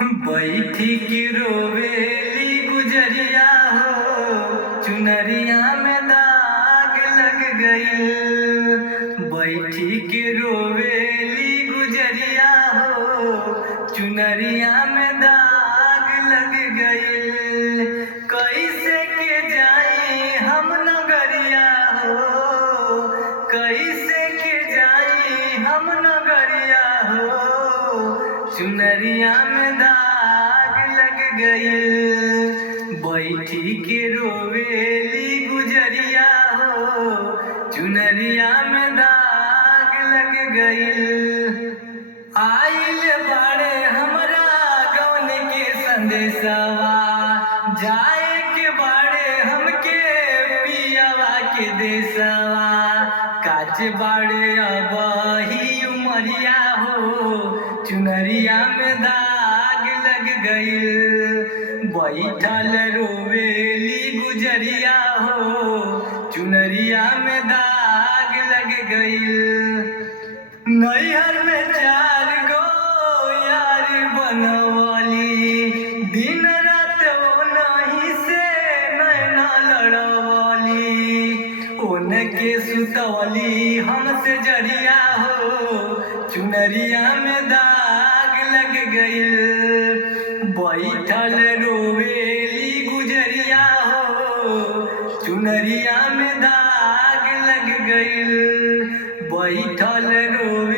बैठी के रोवेली गुजरिया हो, चुनरिया में दाग लग गई। बैठी के रोवेली गुजरिया हो, चुनरिया में दाग लग गई। कैसे के जाई हम नगरिया हो, कैसे के जाई हम नगरिया हो, चुनरिया में दाग लग गई। बैठी के रोवेली गुजरिया हो, चुनरिया में दाग लग गई। आइल बाड़े हमरा गौन के संदेशवा, जाए के बाड़े हमके पियावा के देशवा। काच बाड़े अब ही उमरिया हो, चुनरिया में दाग लग गई। बैठल रोवेली गुजरिया हो, चुनरिया में दाग लग गई। नैहर में 4 गो यार बनवाली, दिन रात ओनही से नैना लड़वाली। ओनके सुतवली हमसे जरिया हो, चुनरिया में दाग लग गई। बैठल रोवेली गुजरिया हो, चुनरिया में दाग लग गई। बैठल रोवे